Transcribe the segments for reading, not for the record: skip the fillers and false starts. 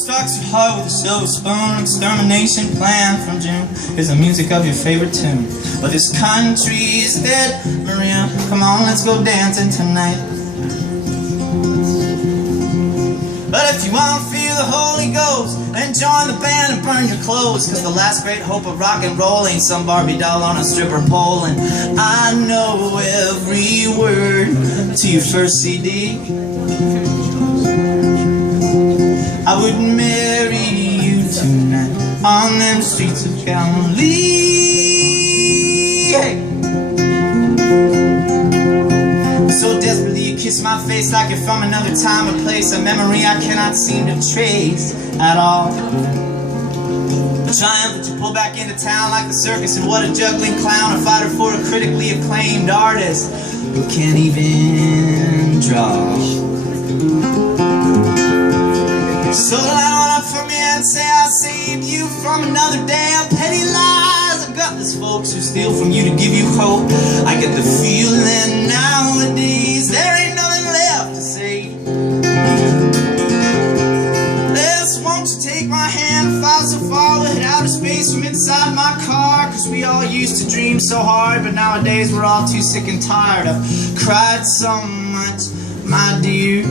strikes your heart with a silver spoon. Extermination plan from June is the music of your favorite tune. But this country's dead, Maria. Come on, let's go dancing tonight. But if you want to feel the Holy Ghost, then join the band and burn your clothes. Cause the last great hope of rock and roll ain't some Barbie doll on a stripper pole. And I know every word to your first CD. I would marry you tonight on them streets of Galilee. Hey. So desperately you kiss my face like you're from another time or place, a memory I cannot seem to trace at all. The triumph that you pull back into town like the circus, and what a juggling clown, a fighter for a critically acclaimed artist who can't even draw. So line on up for me and say I saved you from another day of petty lies. I've got these folks who steal from you to give you hope. I get the feeling nowadays there ain't nothing left to say. Les, won't you take my hand and fly so far, we'll hit outer space from inside my car. Cause we all used to dream so hard, but nowadays we're all too sick and tired. I've cried so much, my dear.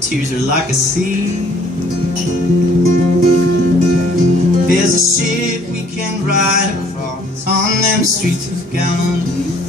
Tears are like a sea. There's a ship we can ride across on them streets of Galilee.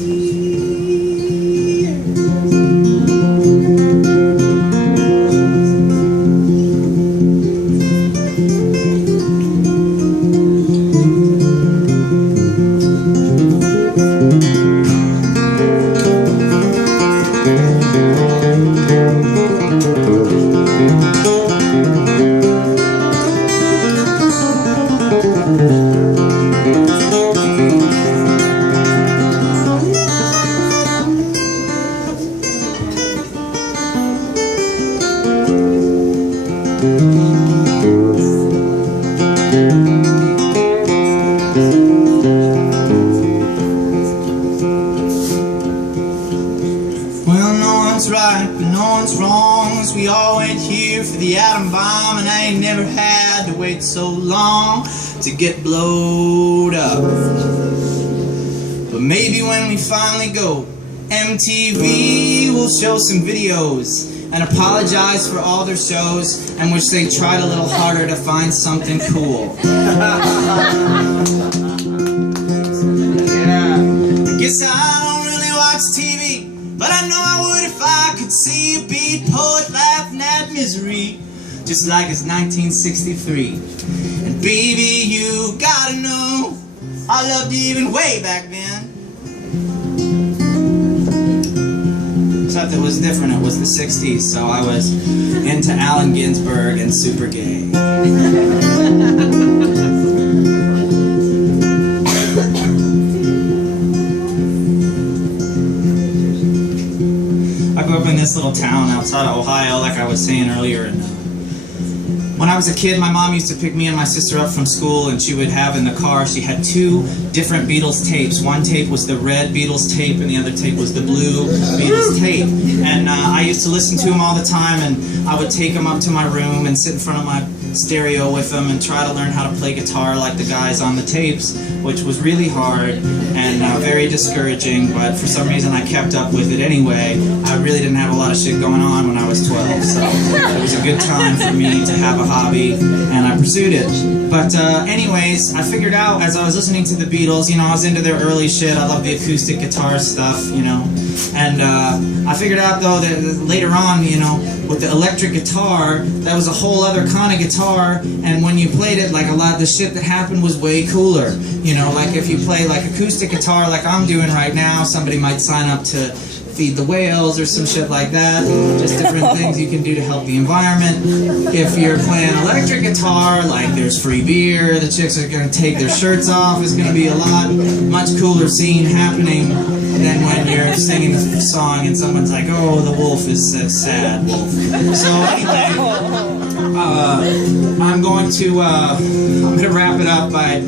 Well, no one's right, but no one's wrong, as we all wait here for the atom bomb, and I ain't never had to wait so long to get blowed up. But maybe when we finally go, MTV will show some videos and apologize for all their shows in which they tried a little harder to find something cool. Yeah. I guess I don't really watch TV, but I know I would if I could see a beat poet laughing at misery, just like it's 1963. And baby, you gotta know, I loved you even way back then. Except it was different, it was the 60s, so I was into Allen Ginsberg and super gay. I grew up in this little town outside of Ohio, like I was saying earlier, and when I was a kid, my mom used to pick me and my sister up from school, and she would have in the car, she had two different Beatles tapes. One tape was the red Beatles tape, and the other tape was the blue Beatles tape. And I used to listen to them all the time, and I would take them up to my room and sit in front of my stereo with them and try to learn how to play guitar like the guys on the tapes, which was really hard and very discouraging, but for some reason I kept up with it anyway. I really didn't have a lot of shit going on when I was 12, so it was a good time for me to have a hobby, and I pursued it. But anyways, I figured out as I was listening to the Beatles, you know, I was into their early shit, I love the acoustic guitar stuff, you know, and I figured out though that later on, you know, with the electric guitar, that was a whole other kind of guitar, and when you played it, like a lot of the shit that happened was way cooler. You know, like if you play like acoustic guitar like I'm doing right now, somebody might sign up to feed the whales or some shit like that. Just different things you can do to help the environment. If you're playing electric guitar, like there's free beer, the chicks are going to take their shirts off, it's going to be a lot much cooler scene happening than when you're singing a song and someone's like, oh, the wolf is a sad wolf. So anyway, I'm going to wrap it up by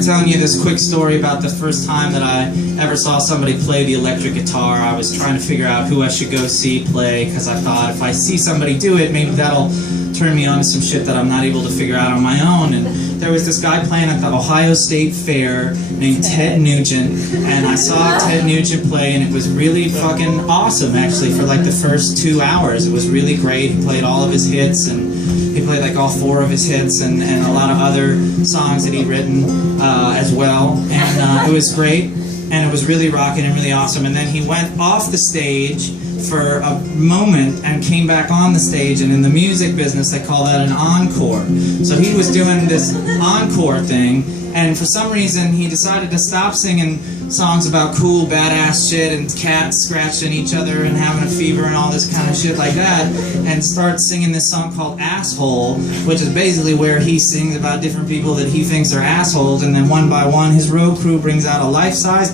telling you this quick story about the first time that I ever saw somebody play the electric guitar. I was trying to figure out who I should go see play, because I thought if I see somebody do it, maybe that'll turn me on to some shit that I'm not able to figure out on my own. And there was this guy playing at the Ohio State Fair named Ted Nugent, and I saw Ted Nugent play, and it was really fucking awesome, actually, for like the first 2 hours. It was really great. He played all of his hits, and he played like all 4 of his hits, and a lot of other songs that he'd written as well. And it was great, and it was really rocking and really awesome. And then he went off the stage for a moment and came back on the stage, and in the music business they call that an encore. So he was doing this encore thing, and for some reason he decided to stop singing songs about cool badass shit and cats scratching each other and having a fever and all this kind of shit like that, and start singing this song called Asshole, which is basically where he sings about different people that he thinks are assholes, and then one by one his road crew brings out a life-size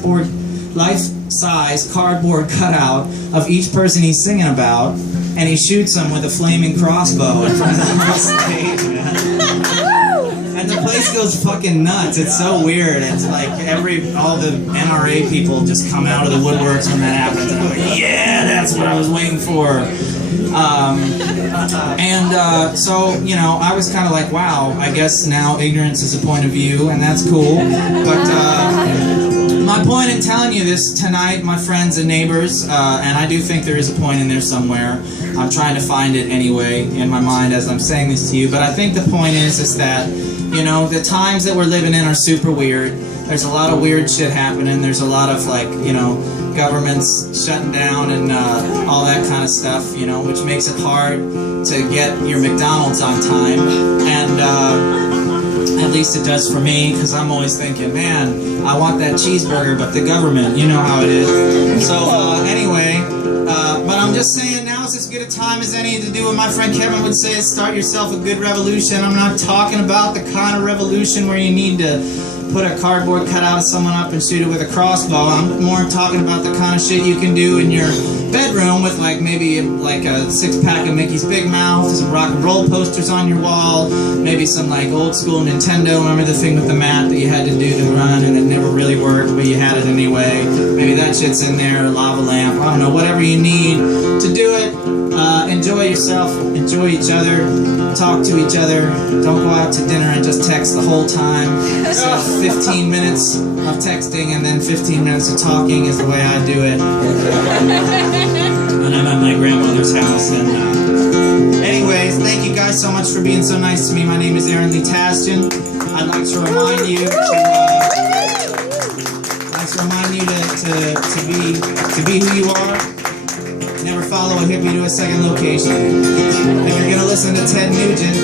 cardboard cutout of each person he's singing about, and he shoots them with a flaming crossbow in front of the stage, man. And the place goes fucking nuts. It's so weird. It's like all the NRA people just come out of the woodworks when that happens, and I'm like, yeah, that's what I was waiting for. So, you know, I was kind of like, wow, I guess now ignorance is a point of view, and that's cool. But my point in telling you this tonight, my friends and neighbors, and I do think there is a point in there somewhere. I'm trying to find it anyway in my mind as I'm saying this to you. But I think the point is that, you know, the times that we're living in are super weird. There's a lot of weird shit happening. There's a lot of, like, you know, governments shutting down and all that kind of stuff, you know, which makes it hard to get your McDonald's on time. And at least it does for me, because I'm always thinking, man, I want that cheeseburger, but the government, you know how it is. So anyway, but I'm just saying, now is as good a time as any to do what my friend Kevin would say, is start yourself a good revolution. I'm not talking about the kind of revolution where you need to put a cardboard cutout of someone up and shoot it with a crossbow. I'm more talking about the kind of shit you can do in your bedroom with, like, maybe like a 6-pack of Mickey's Big Mouth, some rock and roll posters on your wall, maybe some like old school Nintendo. Remember the thing with the mat that you had to do to run and it never really worked, but you had it anyway? Maybe that shit's in there, a lava lamp, I don't know, whatever you need to do it. Enjoy yourself, enjoy each other, talk to each other. Don't go out to dinner and just text the whole time. So 15 minutes of texting and then 15 minutes of talking is the way I do it. And I'm at my grandmother's house. And anyways, thank you guys so much for being so nice to me. My name is Aaron Lee Tasjan. I'd like to remind you to be who you are. Never follow a hippie to a second location. If you're gonna listen to Ted Nugent,